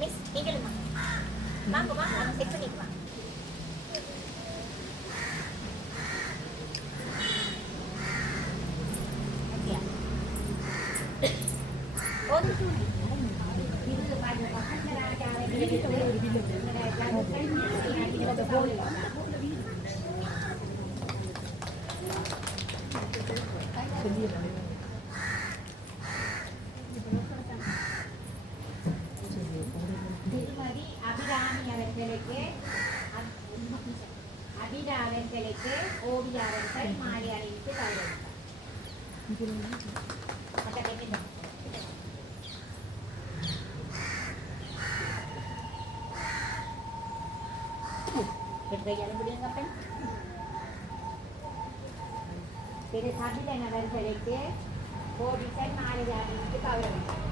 Miss நீங்களும் வாங்க வாங்க செக் பண்ணிட்டு வாங்க. திருமதி அபிராமி அவர்களுக்கு ஓவியாளர்கள் மாலை அணிவித்து திரு சபிலன் அவர்களுக்கு போலீசார் மாலை அணிவித்து கௌரவித்தார்.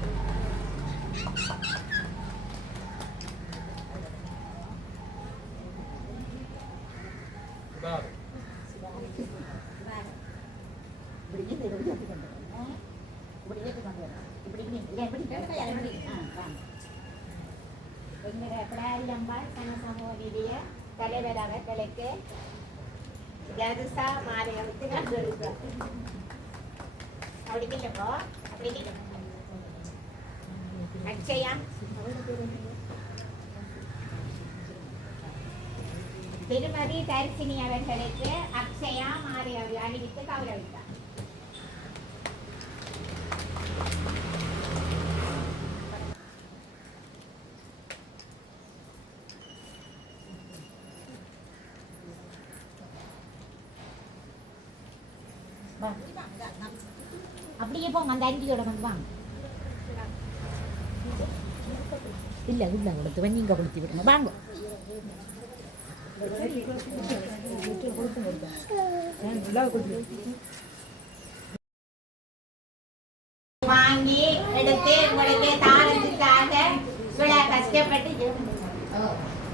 தலைவர் அவர்களுக்கு ஜதுசா மாலை அணிவித்து கௌரவித்தார். அப்படி இல்லப்போ அப்படி இல்லை அக்ஷயா திருமதி தர்சினி அவர்களுக்கு அக்ஷயா மாலை அணிவித்து கௌரவித்தார். அப்படியே போங்க அந்த அங்கியோட வந்து வாங்க. இல்லை உள்ள கொடுத்து நீங்க கொடுத்து விடுங்க வாங்க. வாங்கி எடுத்து உங்களுக்கு தாரத்துக்காக இவ்வளவு கஷ்டப்பட்டு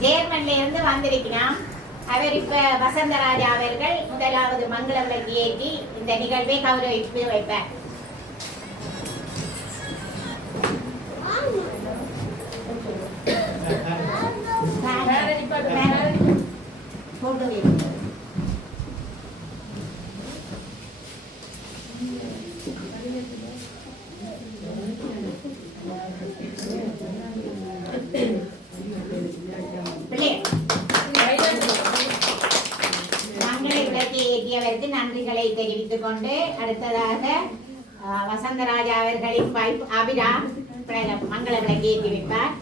ஜேர்மன்ல இருந்து வந்திருக்கிறோம். அவர் இப்ப வசந்தராஜா அவர்கள் முதலாவது மங்கள விளக்கு ஏற்றி இந்த நிகழ்வை கௌரவிப்பு வைப்பார். ஏற்றியவருக்கு நன்றிகளை தெரிவித்துக் கொண்டு அடுத்ததாக வசந்தராஜா அவர்களின் வைஃப் அபிரா மங்கள விளக்கு ஏற்றி வைப்பார்.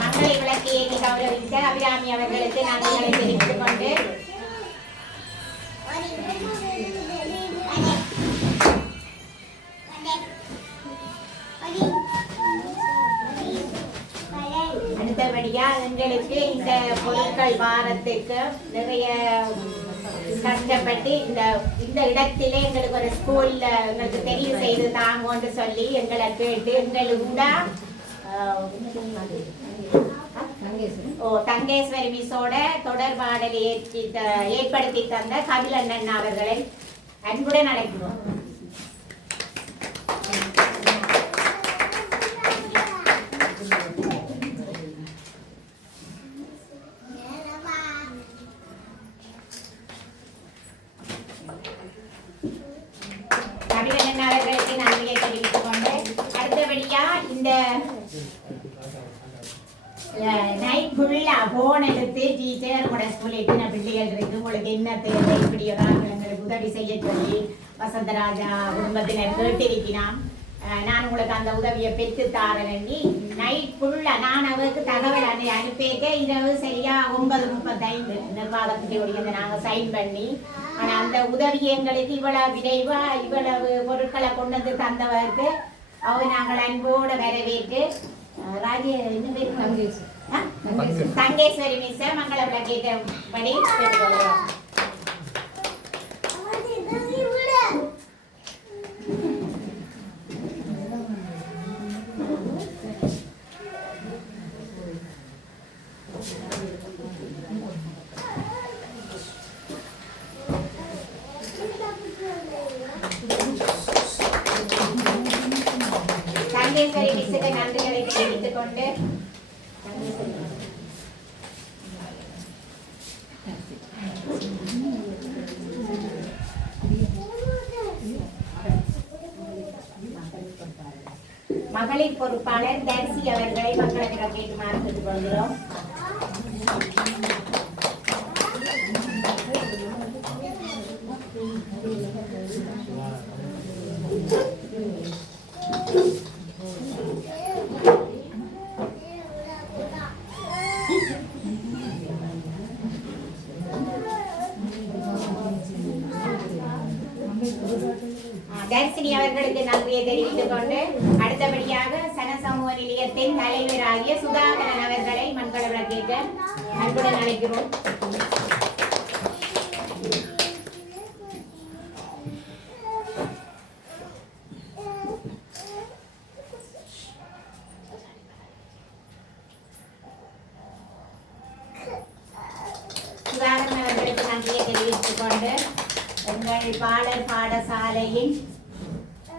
மங்களை விளக்கு ஏற்றி கௌரவித்த அபிராமி அவர்களுக்கு நன்றிகளை தெரிவித்துக் கொண்டு அடுத்தபடியா எங்களுக்கு இந்த பொருட்கள் வாரத்துக்கு நிறைய கஷ்டப்பட்டு இந்த இடத்திலே எங்களுக்கு ஒரு ஸ்கூல்ல எங்களுக்கு தெரிவு செய்து தாங்கன்னு சொல்லி எங்களை கேட்டு எங்களுக்கு தங்கேஸ்வரி மிஸ்ஸோட தொடர்பாடலை ஏற்படுத்தி தந்த கபிலண்ணன் அவர்களை அன்புடன் அழைக்கிறோம். அவர்களுக்கு நன்றியை தெரிவித்துக் கொண்டு அடுத்தபடியா இந்த நைட் ஃபுல்லா போன் எடுத்து டீச்சர் உங்களோட ஸ்கூல் எத்தனை பிள்ளைகள் இருக்கு, உங்களுக்கு என்ன தேவை, இப்படியெல்லாம் எங்களுக்கு உதவி செய்ய சொல்லி வசந்தராஜா குடும்பத்தினர் கேட்டிருக்கிறான். நான் உங்களுக்கு அந்த உதவியை பெற்று தார வேண்டி நைட் ஃபுல்லா நான் அவருக்கு தகவல் அனுப்பிக்க இரவு சரியா 9:35 நிர்வாகத்துடைய நாங்கள் சைன் பண்ணி. ஆனால் அந்த உதவி எங்களுக்கு இவ்வளவு விரைவா இவ்வளவு பொருட்களை கொண்டு வந்து தந்தவருக்கு அவர் நாங்கள் அன்போடு வரவேற்று தங்கேஸ்வரி மிஸ் மங்கள கேட்டபடி கேட்டுக்கொள்கிறோம். தங்கேஸ்வரி மிஸ்ஸுக்கு நன்றிகளை தெரிவித்துக் கொண்டு மகளிர் பொறுப்பாளர் தர்சி அவர்களை மக்களவையில் கேட்டுமாறு கேட்டுக்கொள்கிறோம். தர்சினி அவர்களுக்கு நன்றியை தெரிவித்துக் கொண்டு அடுத்தபடியாக சனசமூக நிலையத்தின் தலைவராகிய சுதாகரன் அவர்களை மண்கல விளக்கேற்ற அன்புடன் அழைக்கிறோம். சுதாகரன் அவர்களுக்கு நன்றியை தெரிவித்துக் கொண்டு எங்கள் பாலர் பாடசாலையின்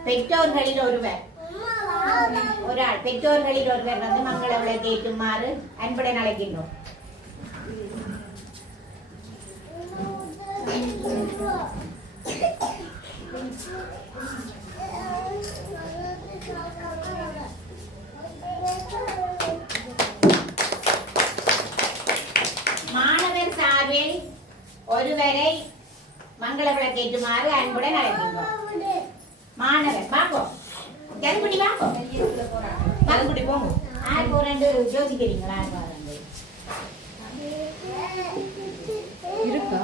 பெற்றோர்களில் ஒருவர் வந்து மங்கள விளக்கு ஏற்றுமாறு அன்புடன் அழைக்கின்றோம். மாணவர் சார்பில் ஒருவரை மங்கள விளக்கு ஏற்றுமாறு அன்புடன் அழைக்கின்றோம். மாணவர் வாங்கோ, ஜல்குடி வாங்கோ, ஜல்குடி போங்க. ஆறு போறேன்னு யோசிக்கிறீங்களா? இருக்கா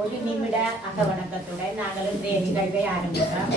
ஒரு நிமிட அகவணக்கத்துடன் நாங்கள் இன்றைய நிகழ்வை ஆரம்பித்தோம்.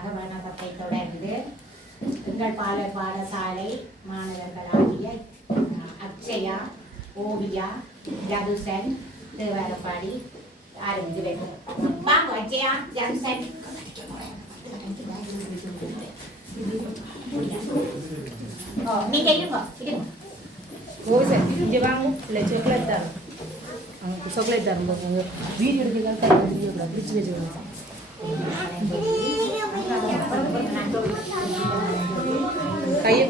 அகவணக்கத்தை தொடர்ந்து எங்கள் பாலர் பாடசாலை மாணவர்களாகிய அக்ஷயா, ஓவியா, ஜதுசன், தேவரப்பாடி ஆரம்பித்து வைப்போம். வாங்க அக்ஷயா, ஜதுசன். நீங்க இருங்க இருங்க. ஓசன் இங்கே வாங்க. இல்லை சாக்லேட் தரோம். அவங்க சாக்லேட் தரும். வீடியோ எடுக்கிறதுக்காக வீடியோ பிடிச்சி வச்சுக்கணும். கையை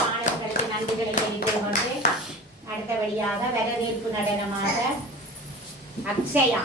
மாணவர்களுக்கு நன்றிகளை தெரிவித்துக் கொண்டு அடுத்தபடியாக வரவேற்பு நடனமாக அக்ஷயா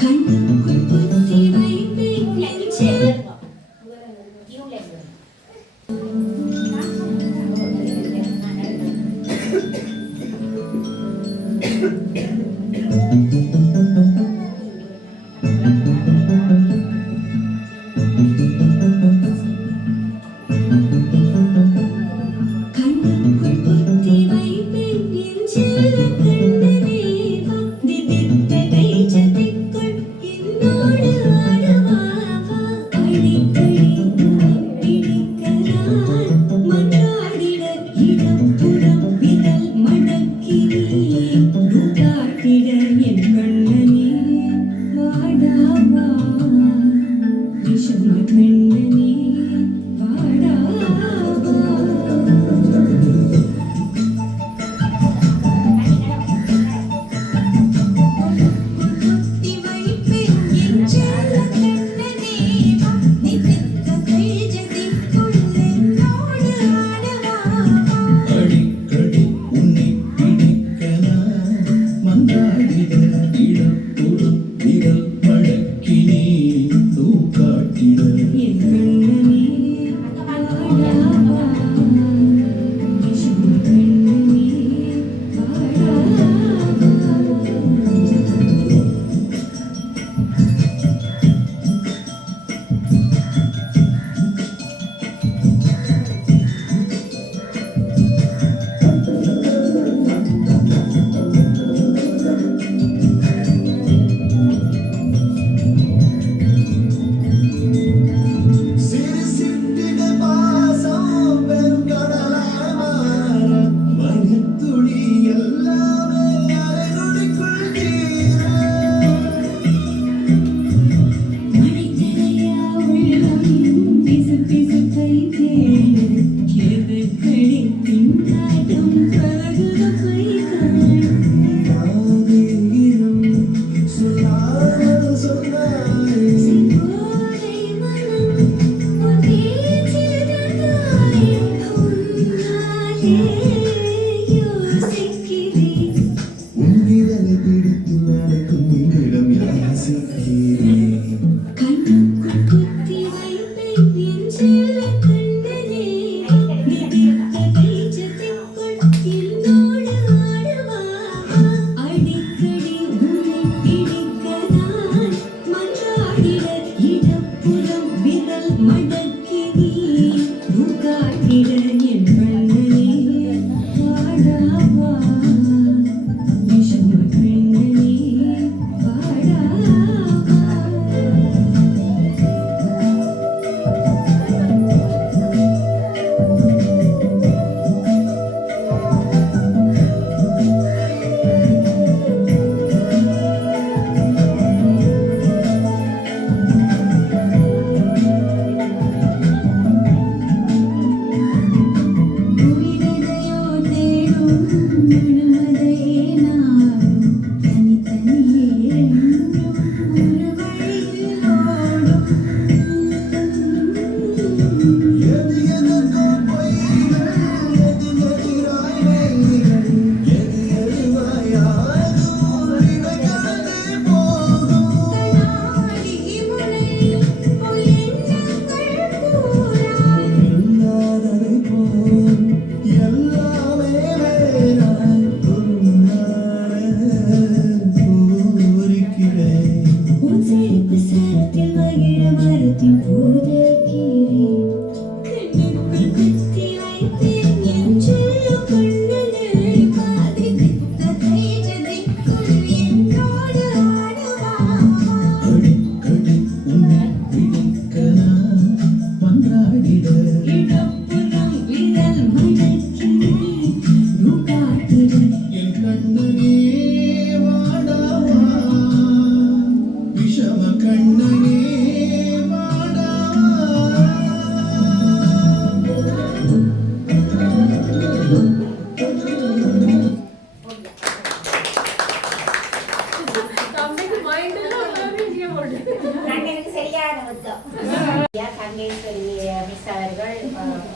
கண்ணுக்குள் புத்தி வைப்பேன்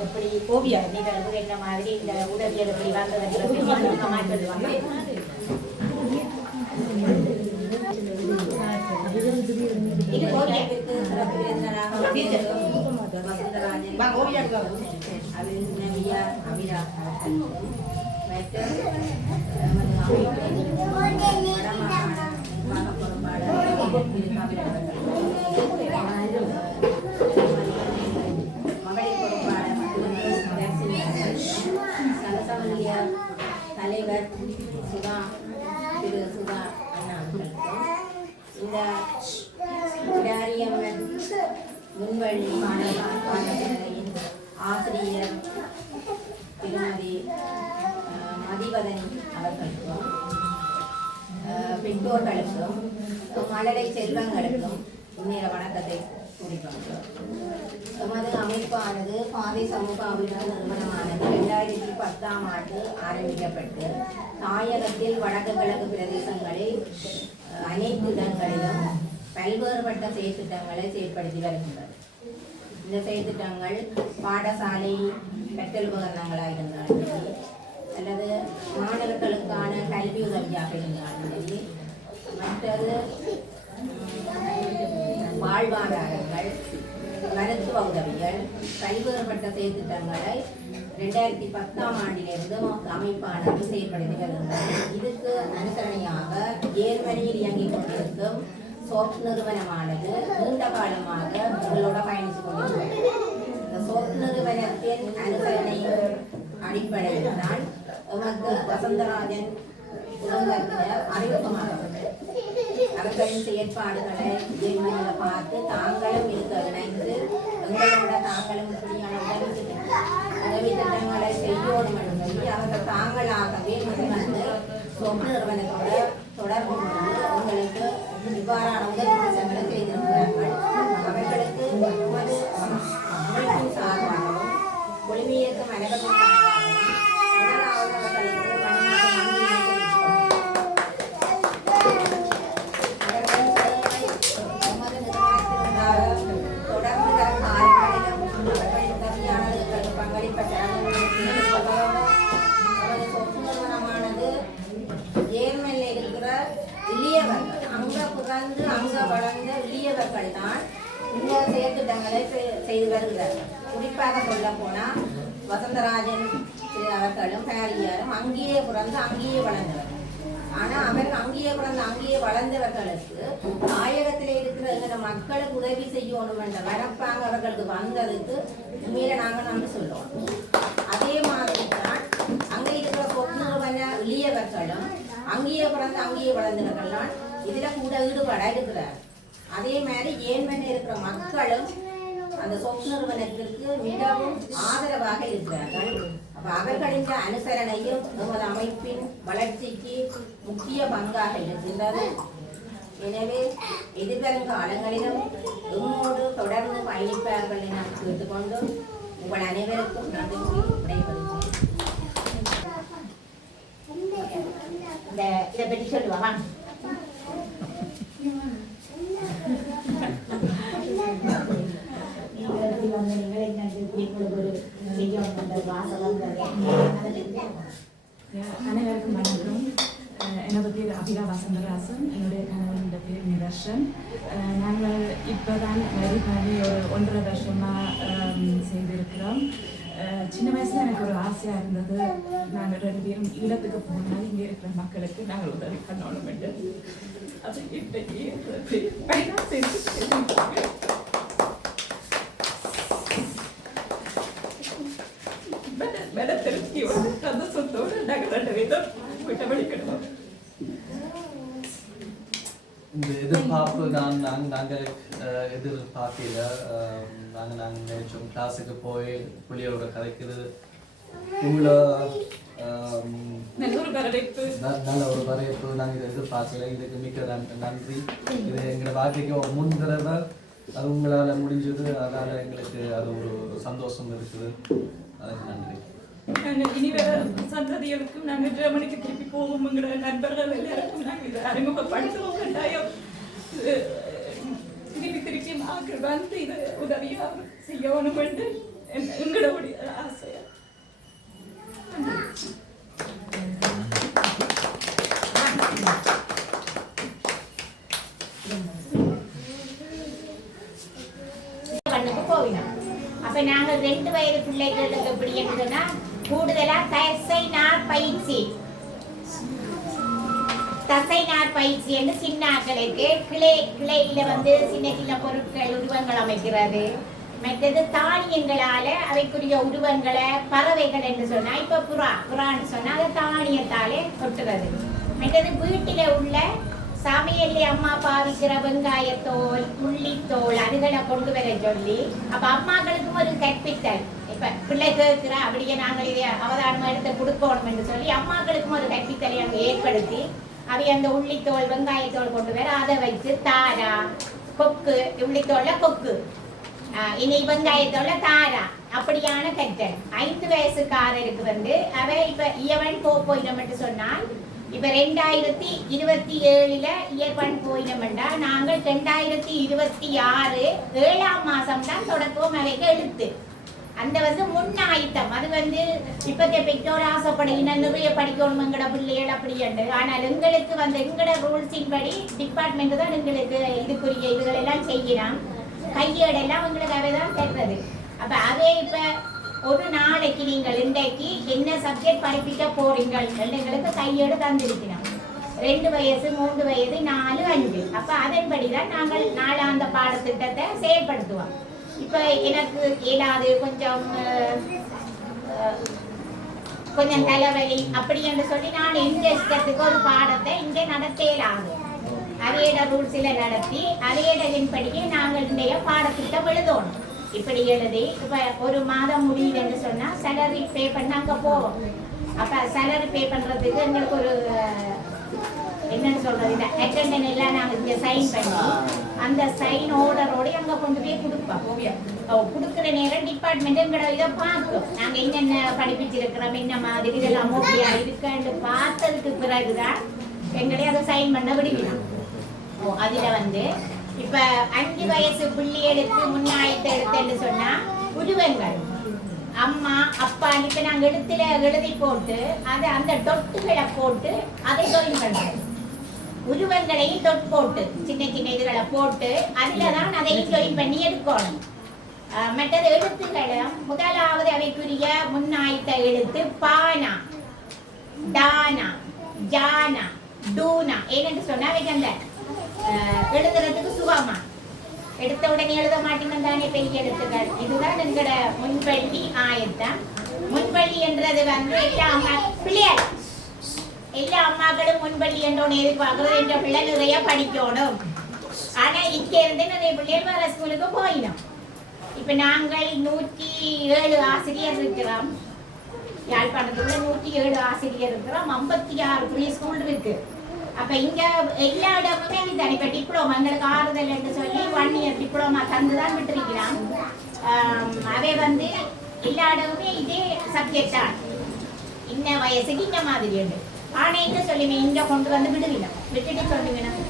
எப்படி ஓவியா நிகழ்வு என்ன மாதிரி இந்த உதவியல் எப்படி வந்ததுன்றது மாற்றிடுவாங்க. இது ஓவியத்திற்கு சிறப்பு விருந்தினராக வசந்தராஜன் அபிநவியா அபிரா தலைவர் சுதா திரு சுதா அண்ணா இந்த விடாரியம்மன் முன்வழி பாடசாலையின் ஆசிரியர் திருமதி மதிவதனி அவர்களுக்கும் பெற்றோர்களுக்கும் மழலை செல்வங்களுக்கும் முன்னேற வணக்கத்தை குறிப்பாங்க. எமது அமைப்பானது பாதை சமூக அபிவிருத்தி நிறுவனமானது 2010ஆம் ஆண்டு ஆரம்பிக்கப்பட்டு தாயகத்தில் வடக்கு கிழக்கு பிரதேசங்களில் அனைத்து இடங்களிலும் பல்வேறுபட்ட செயற்திட்டங்களை செயற்படுத்தி வருகின்றது. இந்த செயற்திட்டங்கள் பாடசாலை கற்றல் உபகரணங்களாக இருந்தாலும் சரி அல்லது மாணவர்களுக்கான கல்வி உதவியாக இருந்தாலும் சரி, மற்றது வாழ்வாதாரங்கள், மருத்துவ உதவிகள், பல்வேறுபட்ட செயற்திட்டங்களை 2010ஆம் ஆண்டிலிருந்து அமைப்பானது செயற்படுத்தி வருகின்றது. இதுக்கு அனுசரணையாக ஜேர்மனியில் இயங்கிக் கொண்டிருக்கும் சோப் நிறுவனமானது நீண்ட காலமாக எங்களோட பயணித்துக் கொண்டிருக்கிறது. இந்த சோப் நிறுவனத்தின் அனுசரணை அடிப்படையில் தான் எமக்கு வசந்தராஜன் குடும்பத்தினர் அறிமுகமாகப்பட்டது. அவர்களின் செயற்பாடுகளை ஜெர்மனியில் பார்த்து தாங்களும் இருக்க இணைந்து எங்களோட தாங்களும் இப்படியான உதவி திட்டங்களை செய்யணும் என்று சொல்லி அவர்கள் தாங்களாகவே வந்து சொந்த நிறுவனத்தோட தொடர்பு கொண்டு எங்களுக்கு இவ்வாறான உதவி திட்டங்களை செய்திருக்கிறார்கள். அவர்களுக்கு அமைப்பின் சார்பாகவும் ஒளிமியக்கம் அனைவரும் செய்து வருகிறார்கள். குறிப்பாக சொல்ல போனால் வசந்தராஜன் அவர்களும் பாரியாரும் அங்கேயே பிறந்து அங்கேயே வளர்ந்தவர். ஆனால் அவர்கள் அங்கேயே பிறந்து அங்கேயே வளர்ந்தவர்களுக்கு தாயகத்தில் இருக்கிற இந்த மக்களுக்கு உதவி செய்யணும் என்ற வரப்பாங்க அவர்களுக்கு வந்ததுக்கு உண்மையில நாங்கள் நன்றி சொல்லுவோம். அதே மாதிரி தான் அங்கே இருக்கிற சொற்நிறுவன எளியவர்களும் அங்கேயே பிறந்து அங்கேயே வளர்ந்தவர்கள்லாம் இதில் கூட ஈடுபாடாக இருக்கிறார். அதே மாதிரி ஏன்மன் இருக்கிற மக்களும் அந்த சொப் நிறுவனத்திற்கு மிகவும் ஆதரவாக இருக்கிறார்கள். அப்ப அவர்களின் அனுசரணையும் நமது அமைப்பின் வளர்ச்சிக்கு முக்கிய பங்காக இருக்கின்றது. எனவே எதிர்வரும் காலங்களிலும் எம்மோடு தொடர்ந்து பயணிப்பார்கள் என கேட்டுக்கொண்டு உங்கள் அனைவருக்கும் நன்றி விடைபெறுகிறேன். இதை பற்றி சொல்லுவாங்க. அனைவருக்கும் வணக்கம். எனது பேர் அபிரா வசந்தராசன், என்னுடைய கணவன் பேர் நிரஷன். நாங்கள் இப்போதான் வரிபாடி ஒரு 1.5 வருஷமாக செய்திருக்கிறோம். சின்ன வயசுல எனக்கு ஒரு ஆசையாக இருந்தது, நாங்கள் 2 பேரும் ஈழத்துக்கு போனால் இங்கே இருக்கிற மக்களுக்கு நாங்கள் உதவி பண்ணணும் என்று. அது இன்றைக்கு பயணம் செய்து இந்த எதிர்பார்ப்பு நாங்கள் எதிர்பார்க்கல. நாங்கள் நினைச்சோம் கிளாஸுக்கு போய் பிள்ளையோட கதைக்கிறது உள்ள நல்ல ஒரு வரவேற்பு நாங்கள் இதை எதிர்பார்க்கல. இதுக்கு மிக்க நன்றி. இது எங்களோட வாழ்க்கைக்கு ஒரு முன் தடவை அது உங்களால் முடிஞ்சது. அதனால் எங்களுக்கு அது ஒரு சந்தோஷம் இருக்குது. அதுக்கு நன்றி. நாங்கள் இனி வேற சந்ததிகளுக்கும் நாங்கள் ஜெர்மனிக்கு திருப்பி போவோம்ங்கிற நண்பர்கள் எல்லாருக்கும் நாங்கள் இதை அறிமுகப்படுத்துவோம். கட்டாயம் திருப்பி ஆக்கள் வந்து இது உதவியாக செய்யணும் என்று எங்களுடைய ஆசையா. போவினோம். அப்ப நாங்கள் 2 வயது பிள்ளைகளுக்கு எப்படி என்றுன்னா கூடுதலா தசைநார் பயிற்சி என்று சின்னாக்களுக்கு கிளையில வந்து சின்ன சின்ன பொருட்கள் உருவங்கள் அமைக்கிறது. மற்றது தானியங்களால அவைக்குரிய உருவங்களை பறவைகள் என்று சொன்னா இப்ப புறான்னு சொன்னா அதை தானியத்தாலே கொட்டுறது. மற்றது வீட்டில உள்ள சமையல்ல அம்மா பாவிக்கிற வெங்காயத்தோல் உள்ளித்தோல் அதுகளை கொண்டு வர சொல்லி அப்ப அம்மாக்களுக்கும் ஒரு கற்பித்தல். இப்ப பிள்ளை கேட்கிற அப்படியே நாங்கள் இதை அவதானமா எடுத்து கொடுக்கணும் என்று சொல்லி அம்மாக்களுக்கும் ஒரு கற்பித்தலை ஏற்படுத்தி அவை அந்த உள்ளித்தோல் வெங்காயத்தோல் கொண்டு வர அதை வைத்து தாரா கொக்கு உள்ளித்தோல்ல கொக்கு இனி வெங்காயத்தோட தாரா அப்படியான கற்றல். 5 வயசுக்காரருக்கு வந்து அவை இப்ப இயவன் போயிடம் என்று சொன்னால் இப்ப 2027 இயற்கன் போயினம்டா நாங்கள் 2026 7ஆம் மாசம் தான் தொடக்கம் அவைக்கு எழுத்து. அந்த வந்து முன்னாயுத்தம் அது வந்து இப்பத்த பெற்றோர் ஆசைப்படுகிற நிறைய படிக்கணும் எங்கட பிள்ளைகள் அப்படி என்று. ஆனால் எங்களுக்கு வந்து எங்கட ரூல்ஸின் படி டிபார்ட்மெண்ட் தான் எங்களுக்கு இதுக்குரிய இதுகள் எல்லாம் செய்யலாம். கையேடெல்லாம் உங்களுக்கு அவைதான் தருறது. அப்ப அதே இப்ப ஒரு நாளைக்கு நீங்கள் இன்றைக்கு என்ன சப்ஜெக்ட் படிப்பிக்க போறீங்கள் எங்களுக்கு கையேடு தந்திருக்கிறோம். 2 வயசு 3 வயது 4 5 அப்ப அதன்படிதான் நாங்கள் நாளாந்த பாடத்திட்டத்தை செயல்படுத்துவோம். இப்ப எனக்கு ஏதாவது கொஞ்சம் தலைவலி அப்படி என்று சொல்லி நான் எந்த இஷ்டத்துக்கு ஒரு பாடத்தை இங்கே நடத்தலாது அவையிட ரூல்ஸில் நடத்தி அவையிடலின்படியே நாங்கள் இன்றைய பாடத்திட்டம் எழுதணும். இப்படி எழுதி இப்ப ஒரு மாதம் முடியுதுன்னு சொன்னா சேலரி பே பண்ண அங்க போவோம். அப்ப சேலரி பே பண்றதுக்கு எங்களுக்கு ஒரு என்னன்னு சொல்றது இந்த அட்டெண்டன்ஸ் எல்லாம் நாங்க இங்க சைன் பண்ணி அந்த சைன் ஆர்டரோட அங்க கொண்டு போய் கொடுப்போம். கொடுக்குற நேரம் டிபார்ட்மெண்ட் எங்களோட இதை பார்க்கும். நாங்க என்னென்ன படிப்பிச்சிருக்கிறோம் என்ன மாதிரி இதெல்லாம் ஓகேயா இருக்குன்னு பார்த்ததுக்கு பிறகுதான் எங்களே அதை சைன் பண்ண விடுவிடும். அதுல வந்து இப்ப 5 வயசு பிள்ளைகளுக்கு முன்னாயத்தை எடுத்துன்னு சொன்னா உருவங்கள் அம்மா அப்பா இப்ப நாங்க எழுதி போட்டு அதை அந்த டொட்டுகளை போட்டு அதை ஜாயின் பண்றோம். உருவங்களையும் டொட் போட்டு சின்ன சின்ன இதுகளை போட்டு அதுலதான் அதையும் ஜாயின் பண்ணி எடுக்கணும். மற்றது எழுத்துக்களும் முதலாவது அவைக்குரிய முன்னாயத்தை எழுத்து பானா டானா ஜானா டூனா ஏன்னு சொன்னா அவைக்கு அந்த எழுதுறதுக்கு சுகமா எடுத்த உடனே எழுத மாட்டேங்கன்னு தானே பெரிய எழுத்துக்கள். இதுதான் எங்களோட முன்பள்ளி ஆயத்தம். முன்பள்ளி என்றது வந்து எல்லா அம்மாக்களும் முன்பள்ளி என்றோன்னு எதிர்பார்க்கறது என்ற பிள்ளை நிறைய படிக்கணும். ஆனா இங்க இருந்து நிறைய பிள்ளைகள் வேற ஸ்கூலுக்கு போயிடும். இப்ப நாங்கள் 107 ஆசிரியர் இருக்கிறோம். யாழ்ப்பாணத்துல 107 ஆசிரியர் இருக்கிறோம். 56 புள்ளி ஸ்கூல் இருக்கு. அப்ப இங்க எல்லா இடமுமே இதுதான். இப்ப டிப்ளோமா எங்களுக்கு ஆறுதல் என்று சொல்லி 1 இயர் டிப்ளோமா தந்துதான் விட்டுருக்கலாம். அவை வந்து எல்லா இடமுமே இதே சப்ஜெக்ட் தான். இன்ன வயசுக்கு இந்த மாதிரி உண்டு. ஆனா என்ன சொல்லுவேன் இங்க கொண்டு வந்து விடுவிடும். விட்டுட்டு சொல்லுவேன்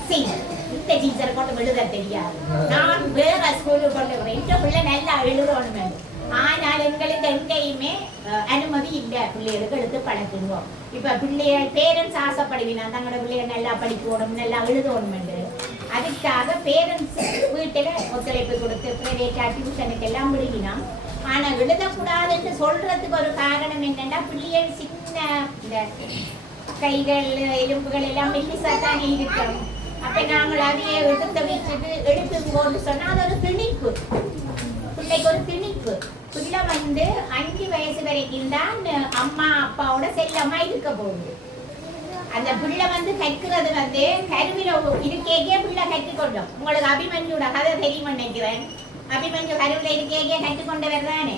இந்த டீச்சர் கொண்டு விடுத தெரியாது. நான் வேற ஸ்கூலுக்கு கொண்டு வரேன். இந்த பிள்ளை நல்லா எழுதணும். ஆனால் எங்களுக்கு எங்கேயுமே அனுமதி இல்லை பிள்ளைகளுக்கு எடுத்து பழக்குவோம். இப்ப பிள்ளைகள் பேரண்ட்ஸ் ஆசைப்படுவீனா தங்களோட பிள்ளைகள் நல்லா படிக்கணும் நல்லா எழுதணும் என்று. அதுக்காக பேரண்ட்ஸ் வீட்டுல ஒத்துழைப்பு கொடுத்து பிரைவேட்டா டியூஷனுக்கு எல்லாம் விடுவினோம். ஆனா எழுதக்கூடாதுன்னு சொல்றதுக்கு ஒரு காரணம் என்னன்னா பிள்ளைகள் சின்ன இந்த கைகள் எலும்புகள் எல்லாம் மெல்லிசாத்தானே இருக்கும். அப்ப நாங்கள் அதையே எடுத்து வச்சுட்டு எழுத்துங்கோன்னு சொன்னா அது ஒரு திணிப்பு. பிள்ளைக்கு ஒரு திணிப்பு. பிள்ளை வந்து 5 வயசு வரைக்கும் தான் அம்மா அப்பாவோட செல்லமா இருக்க போகுது. அந்த பிள்ளை வந்து கற்கிறது வந்து கருவில இருக்கேக்கே பிள்ளை கற்றுக்கொண்டோம். உங்களுக்கு அபிமன்யோட கதை தெரியும் நினைக்கிறேன். அபிமன்யு கருவில இருக்கேக்கே கற்றுக்கொண்டவர் தானே.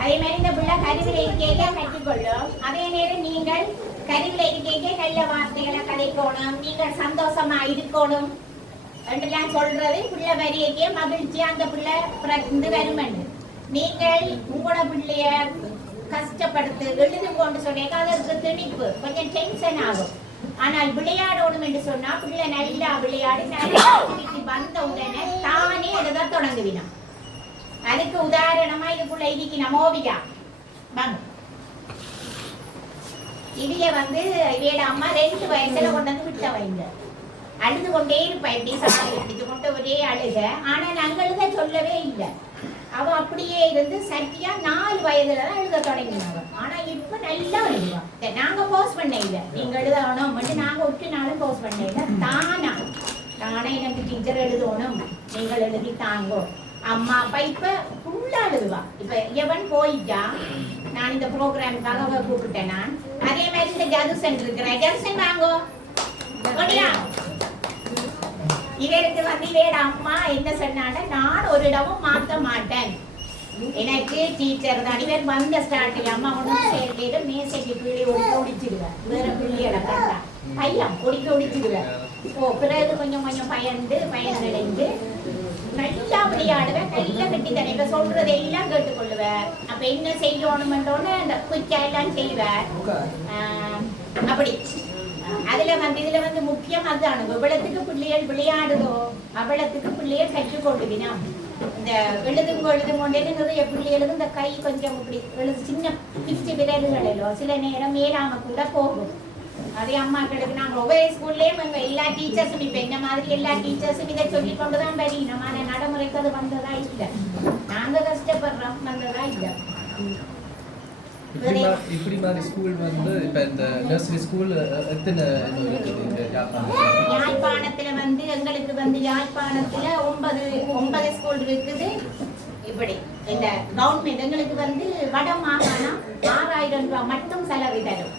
அதே மாதிரி இந்த பிள்ளை கருவில இருக்கேக்கே கற்றுக்கொள்ளும். அதே நேரம் நீங்கள் கருவில இருக்கேக்கே நல்ல வார்த்தைகளை கதைக்கணும். நீங்கள் சந்தோஷமா இருக்கணும் என்றெல்லாம் சொல்றது பிள்ளை வரியக்கே மகிழ்ச்சி அந்த பிள்ளை இருந்து வருமண்டு. நீங்கள் உங்களோட பிள்ளைய கஷ்டப்படுத்து எழுது கொண்டு சொன்னீங்க அதற்கு திணிப்பு கொஞ்சம் டென்ஷன் ஆகும். ஆனால் விளையாடணும் என்று சொன்னா பிள்ளை நல்லா விளையாடி நல்லா வந்த உடனே தானே எழுத தொடங்குவினான். அதுக்கு உதாரணமா இதுக்குள்ள இதுக்கு நமோவியா வாங்க. இதைய வந்து இவையோட அம்மா 2 வயசுல கொண்டு வந்து விட்ட வைங்க. அழுது கொண்டே இருப்பா, எப்படி சாமி பிடிச்சு கொண்டு ஒரே அழுக. ஆனா நாங்க அழுத சொல்லவே இல்லை. அவ அப்படியே இருந்து சத்தியா 4 வயதுல தான் எழுத தொடங்கினவ. ஆனா இப்ப நல்லா எழுதுவா. நாங்க போஸ்ட் பண்ண இல்லை, நீங்க எழுதணும் மட்டும் நாங்க ஒட்டு நாளும் போஸ்ட் பண்ண இல்லை. தானே எனக்கு டீச்சர் எழுதணும், நீங்கள் எழுதி தாங்கோ. அம்மா அப்பா இப்ப ஃபுல்லா எழுதுவா. இப்ப எவன் போயிட்டா, நான் இந்த ப்ரோக்ராமுக்காக கூப்பிட்டேன். நான் அதே மாதிரி இந்த ஜதுசன் இருக்கிறேன். ஜதுசன் வாங்கோ ஓடியா. இவருக்கு வந்து இவட அம்மா என்ன சொன்னாங்க, நான் ஒரு இடமும் மாற்ற மாட்டேன், எனக்கு டீச்சர் தான். இவர் வந்த ஸ்டார்டில் அம்மா ஒன்றும் சேர்க்கையில மேசைக்கு கீழே ஒடிச்சிடுவேன். வேற பிள்ளையோட கண்டா பையன் ஒடிச்சிடுவேன். ஓ பிறகு கொஞ்சம் பயனடைந்து நல்லா விளையாடுவேன், நல்லா கட்டி தரேன். இப்ப சொல்றது எல்லாம் கேட்டுக்கொள்ளுவேன். அப்ப என்ன செய்யணும்ன்றோன்னு அந்த குயிக்கா எல்லாம் செய்வேன். அப்படி அதுல வந்து இதுல வந்து முக்கியம் அதுதான். எவ்வளத்துக்கு பிள்ளைகள் விளையாடுதோ அவ்வளத்துக்கு பிள்ளைகள் கற்றுக்கொள்ளுவினா. இந்த எழுதுங்கொண்டேங்கிறது பிள்ளைகளுக்கு இந்த கை கொஞ்சம் இப்படி சின்ன பிச்சு விரல்களோ சில நேரம் மேலாம கூட போகும். அதே அம்மாக்களுக்கு நாங்கள் ஒவ்வொரு ஸ்கூல்லேயும் எங்கள் எல்லா டீச்சர்ஸும் இப்போ என்ன மாதிரி எல்லா டீச்சர்ஸும் இதை சொல்லி கொண்டு தான் வரி. நம்ம நடைமுறைக்கு அது வந்ததா இல்லை, நாங்கள் கஷ்டப்படுறோம் வந்ததா இல்லை. இப்படி மாதிரி ஸ்கூல் வந்து இப்ப இந்த நர்சரி ஸ்கூல் எத்தனை இருக்குது யாழ்ப்பாணத்துல வந்து எங்களுக்கு வந்து யாழ்ப்பாணத்துல 9 ஸ்கூல் இருக்குது. இப்படி இந்த கவர்மெண்ட் எங்களுக்கு வந்து வட மாகாணம் 6000 ரூபாய் மட்டும் செலவு தரும்.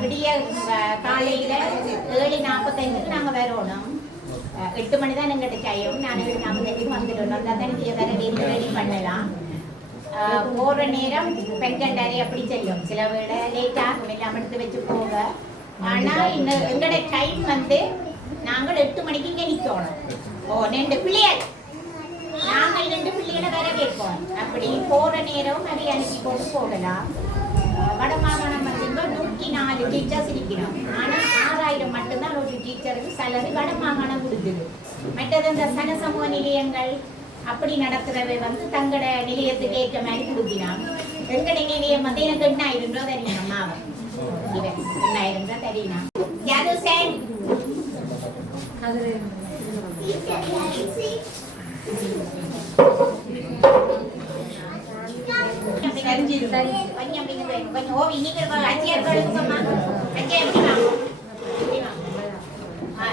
விடிய காலையில 7:45 நாங்க வரணும். 8 மணி தான் எங்கிட்ட டைம். நான் 7:45 வந்துடணும். வந்தால் தான் இதை வேற ரெடி பண்ணலாம். போற நேரம் பெண்கண்டாரி அப்படி செல்லும். சில விட லேட் ஆகும், எல்லாம் எடுத்து வச்சு போக. ஆனா எங்களோட டைம் வந்து நாங்கள் 8 மணிக்கு இங்கே நிற்கணும். 2 பிள்ளைகள் நாங்கள் 2 பிள்ளைகளை வரவேற்போம். அப்படி போற நேரம் அதை அனுப்பி கொண்டு போகலாம். வடமாகாணம் வந்து 104 டீச்சர்ஸ் இருக்கிறோம். ஆனால் 6000 மட்டும்தான் ஒரு டீச்சருக்கு சேலரி வடமாகாணம் கொடுக்குது. மற்றது இந்த சன சமூக நிலையங்கள் அப்படி நடத்துறவை வந்து தங்களோட நிலையத்துக்கு ஏற்ற மாதிரி கொடுக்கிறான். எங்கட நிலையம் வந்து எனக்கு 8000 ரூபா தெரியும். அம்மாவை இவன் 8000 ரூபா தெரியும். யாரு சேம் கொஞ்சம் ஓவி நீங்க அச்சியார் கழுவுங்கம்மா. அச்சியா எப்படி வாங்க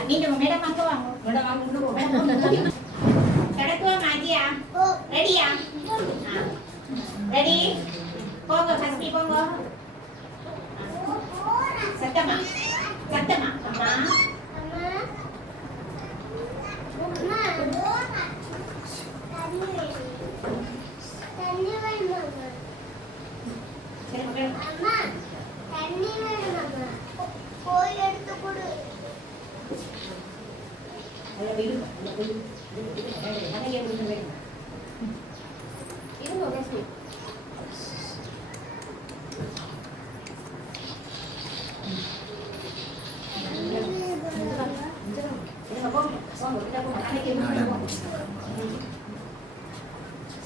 நீங்க மேடம் அங்க வாங்க. கடக்குவோம் அஜியா. ரெடியா? ரெடி போங்க. ஃபர்ஸ்ட் போங்க. சத்தமா அம்மா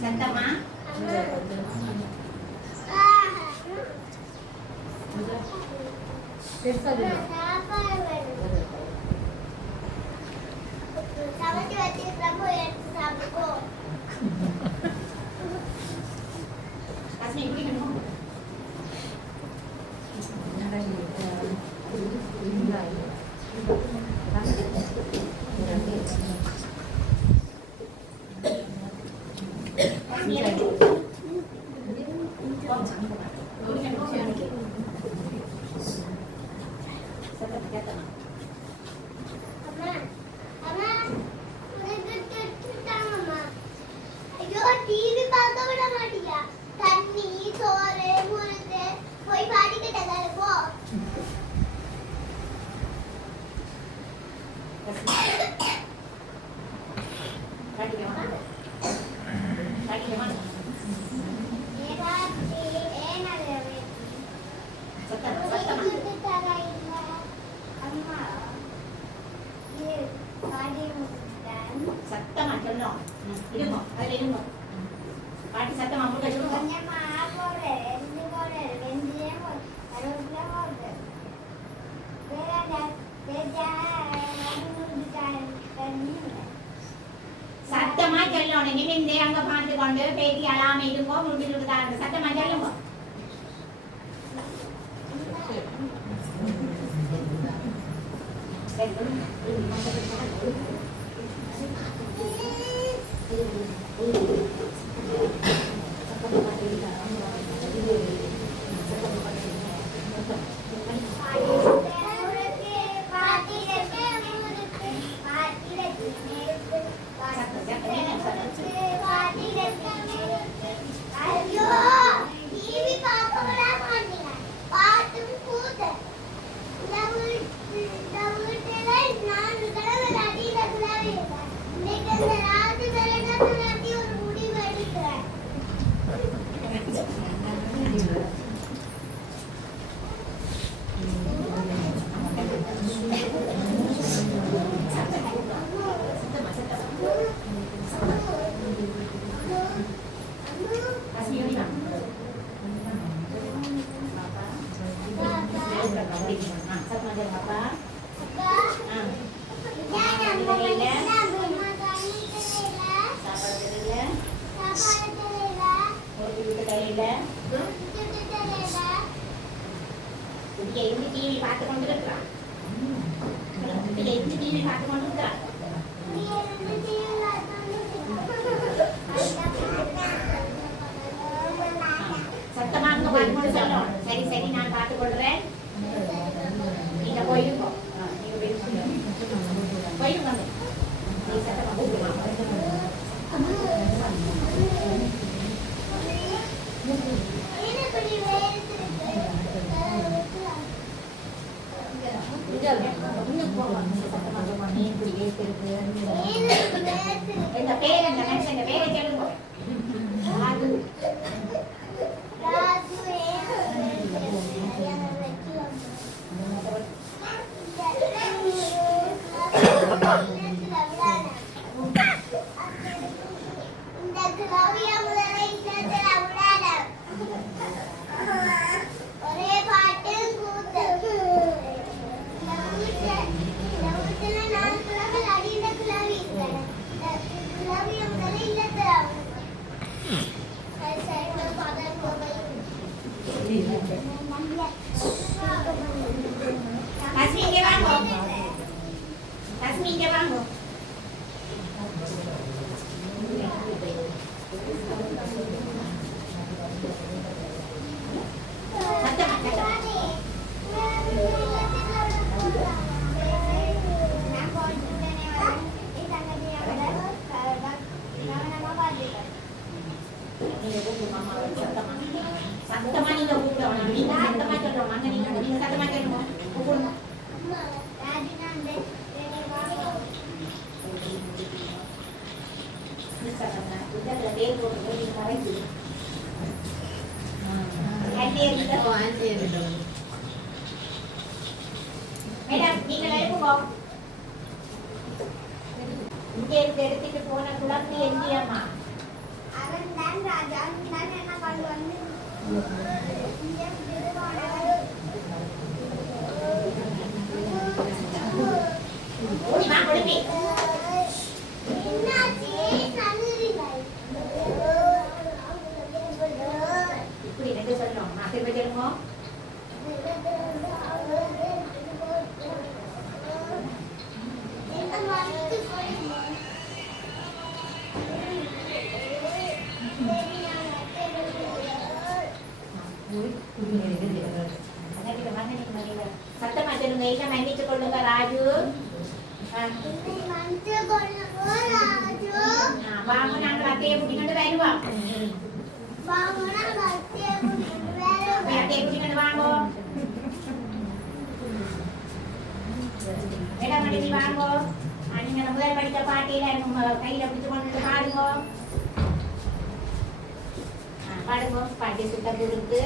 சத்தமா டிவி பார்க்க விட மாட்டியா? தண்ணி சோறு முழுது போய் பாடிக்கிட்டே போ. பேசி அழாம இருங்கோ முடிஞ்சு சத்தமா சொல்லுங்க ஐயோ டிவி பார்க்க விட மாட்டீங்க பாட்டும் கூத்து இந்த வீட்டுல நான் கடவுள் அடிக்கிறதுலாவே இன்னைக்கு இந்த ராஜு வேலைக்கு ஒரு முடிவு எடுக்கிறேன் டிவி பார்த்து கொண்டு இருக்கிறான் டிவி பார்த்து கொண்டு இருக்கிறான் சத்தமாக பார்த்து கொண்டு சொல்லணும் சரி சரி நான் பார்த்துக் கொள்றேன் நீங்க போயிருக்கோ போயிருங்க நீ சத்தமா எங்க பேர் எங்க மனுஷன் பேரை சொல்லுங்க ஒரே பாட்டு கூத்து நான் கிளவி அடிந்த கிளவி கிளவி இல்ல இங்க வாங்க சத்தமா நீங்க கூப்பிடணும் நீங்க சத்தமா சொல்றோம் அங்க நீங்க சத்தமா கேட்கணும் கூப்பிடுங்க மேடம் நீங்க எழுப்புங்க இங்க இருந்து எடுத்துட்டு போன குழந்தை எங்கேயம்மா அவன் தான் ராஜா நான் என்ன பண்ணுவாங்க ஓடி வா கொடுப்பி இப்படி என்ன சொல்லணும் நான் திரும்ப சொல்லுங்க சத்தமா சொல்லுங்க இல்ல மன்னிச்சு கொள்ளுங்க ராஜு வாங்க நாங்கள் அத்தையை கூட்டிக்கிட்டு வருவோம் அத்தையை கூட்டிக்கிட்டு வாங்க மேடம் மணி வாங்க நீங்க முதல் படித்த பாட்டியில கையில பிடிச்சு கொண்டு பாடுங்க பாடுங்க பாட்டி சுத்த கொடுத்து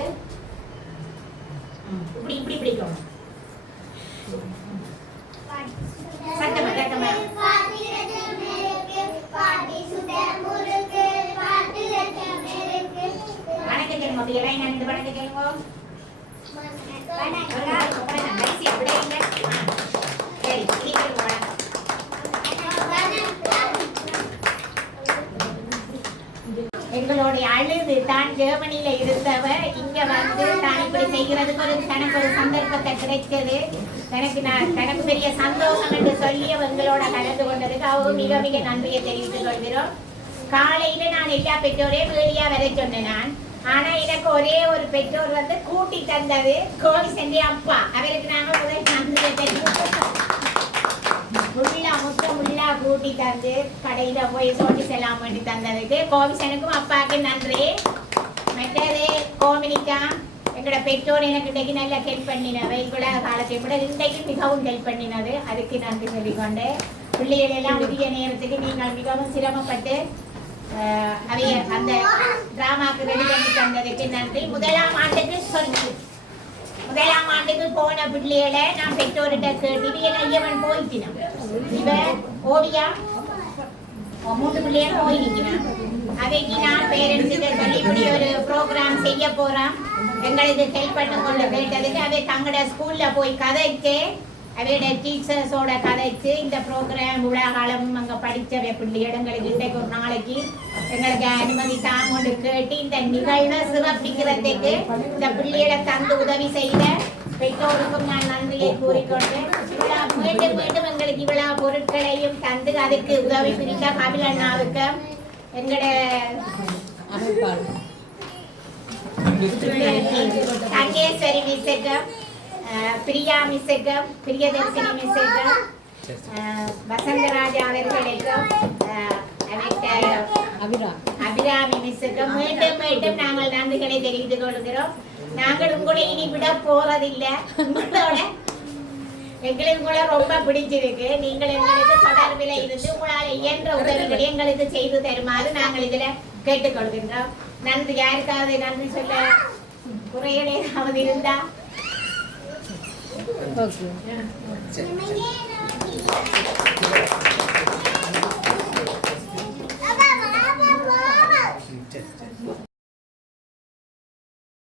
இப்படி இப்படி பிடிக்கும் சத்தமா சத்தமா வணக்கம் கேளுங்க அப்படியே நான் இந்த வணக்கம் கேளுங்க கடைசி அப்படியே இல்லை சரி இது கேளுங்க வணக்கம் எங்களுடைய அழுது தான் ஜெர்மனியில இருந்தவ இங்க வந்து தான் இப்படி செய்கிறதுக்கு தனக்கு ஒரு சந்தர்ப்பத்தை கிடைச்சது. தனக்கு பெரிய சந்தோஷம் என்று சொல்லி எங்களோட கலந்து கொண்டதுக்கு அவரும் மிக மிக நன்றியை தெரிவித்துக் கொள்கிறோம். காலையில நான் எல்லா பெற்றோரையும் வேலையா வர சொன்னேன் நான். ஆனா எனக்கு ஒரே ஒரு பெற்றோர் வந்து கூட்டி தந்தது கோவிசென்டி அப்பா. அவருக்கு நாங்க முதல் நன்றியை தெரிவித்தோம். முள்ளா கூட்டி தந்து கடையில போய் சோட்டி செல்லாம் பண்ணி தந்ததுக்கு கோவிசனுக்கும் அப்பாவுக்கு நன்றி. மற்றது கோமினிக்கா எங்களோட பெற்றோர் எனக்கு இன்றைக்கு நல்லா ஹெல்ப் பண்ணினவை. இவ்வளவு காலத்தை விட இன்றைக்கு மிகவும் ஹெல்ப் பண்ணினது. அதுக்கு நன்றி சொல்லிக்கொண்டு பிள்ளைகள் எல்லாம் உரிய நேரத்துக்கு நீங்கள் மிகவும் சிரமப்பட்டு அவைய அந்த டிராமாக்கு ரெடி பண்ணி தந்ததுக்கு நன்றி. முதலாம் ஆண்டுக்கு போன பிள்ளைகளை நான் பெற்றோர்கிட்ட கேட்டு ஐயவன் போயிட்டினான். இவ ஓவியா 3 பிள்ளைகள் போய் நிற்கிறான். அவைக்கு நான் பேரண்ட்ஸுக்கு சொல்லி இப்படி ஒரு ப்ரோக்ராம் செய்ய போறான், எங்களுக்கு ஹெல்ப் பண்ண கொள்ள கேட்டதுக்கு அவை தங்களோட ஸ்கூல்ல போய் கதைச்சு அவையோட டீச்சர்ஸோட கதைச்சு இந்த ப்ரோக்ராம் இவ்வளோ காலமும் அங்கே படித்தவை பிள்ளைகள் எங்களுக்கு இன்றைக்கு ஒரு நாளைக்கு எங்களுக்கு அனுமதி தாங்கொண்டு கேட்டு இந்த நிகழ்வை சிறப்பிக்கிறதுக்கு இந்த பிள்ளைகளை தந்து உதவி செய்த பெற்றோருக்கும் நான் நன்றியை கூறிக்கொண்டு மீண்டும் மீண்டும் எங்களுக்கு இவ்வளோ பொருட்களையும் தந்து அதுக்கு உதவி புரிந்த கபில் அண்ணாவுக்கு எங்களோட தங்கேஸ்வரி மிஸ்ஸுக்கு பிரியா மிஸ்ஸுக்கும் பிரியதர்சினி மிஸ்ஸுக்கும் வசந்தராஜா அவர்களுக்கும் அபிராமி மிஸ்ஸுக்கும் மீண்டும் மீண்டும் நாங்கள் நன்றிகளை தெரிவித்துக் கொள்கிறோம். நாங்களும் கூட இனி விட போறதில்லை. உங்களோட எங்களுக்கு கூட ரொம்ப பிடிச்சிருக்கு. நீங்கள் எங்களுக்கு தொடர்பில் இருந்து உங்களால் இயன்ற உதவிகளை எங்களுக்கு செய்து தருமாறு நாங்கள் இதுல கேட்டுக்கொள்கின்றோம். நன்றி. யாருக்காவது நன்றி சொல்ல குறைகள் ஏதாவது இருந்தா ஓகே.